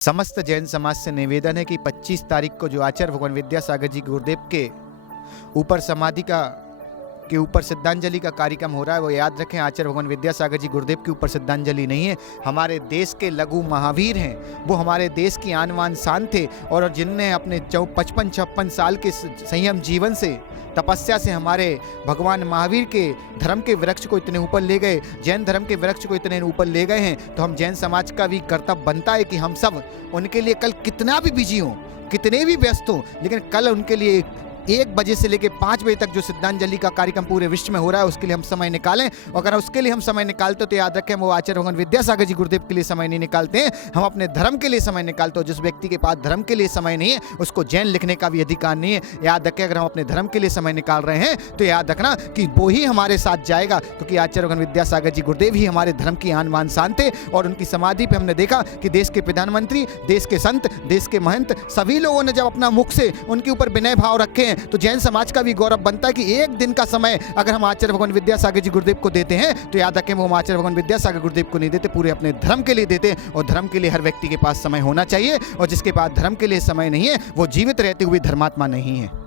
समस्त जैन समाज से निवेदन है कि 25 तारीख को जो आचार्य भगवान विद्यासागर जी गुरुदेव के ऊपर समाधि के ऊपर श्रद्धांजलि का कार्यक्रम हो रहा है, वो याद रखें आचार्य भगवान विद्यासागर जी गुरुदेव के ऊपर श्रद्धांजलि नहीं है। हमारे देश के लघु महावीर हैं, वो हमारे देश की आन बान शान थे और जिनने अपने 55-56 साल के संयम जीवन से, तपस्या से हमारे भगवान महावीर के धर्म के वृक्ष को इतने ऊपर ले गए, जैन धर्म के वृक्ष को इतने ऊपर ले गए हैं। तो हम जैन समाज का भी कर्तव्य बनता है कि हम सब उनके लिए कल कितना भी बिजी हों, कितने भी व्यस्त हों, लेकिन कल उनके लिए 1 बजे से लेकर 5 बजे तक जो श्रद्धांजलि का कार्यक्रम पूरे विश्व में हो रहा है, उसके लिए हम समय निकालें। और अगर उसके लिए हम समय निकालते तो याद रखें, वो आचार्य भगवान विद्यासागर जी गुरुदेव के लिए समय नहीं निकालते हैं, हम अपने धर्म के लिए समय निकालते हो। जिस व्यक्ति के पास धर्म के लिए समय नहीं है, उसको जैन लिखने का भी अधिकार नहीं है। याद रखें, अगर हम अपने धर्म के लिए समय निकाल रहे हैं तो याद रखना कि वो ही हमारे साथ जाएगा, क्योंकि आचार्य भगवान विद्यासागर जी गुरुदेव ही हमारे धर्म की आन बान शान थे। और उनकी समाधि पर हमने देखा कि देश के प्रधानमंत्री, देश के संत, देश के महंत, सभी लोगों ने जब अपना मुख से उनके ऊपर विनय भाव रखे हैं, तो जैन समाज का भी गौरव बनता है कि एक दिन का समय अगर हम आचार्य भगवान विद्यासागर जी गुरुदेव को देते हैं तो याद रखें, वो आचार्य भगवान विद्यासागर गुरुदेव को नहीं देते, पूरे अपने धर्म के लिए देते हैं। और धर्म के लिए हर व्यक्ति के पास समय होना चाहिए, और जिसके पास धर्म के लिए समय नहीं है वो जीवित रहते हुए धर्मात्मा नहीं है।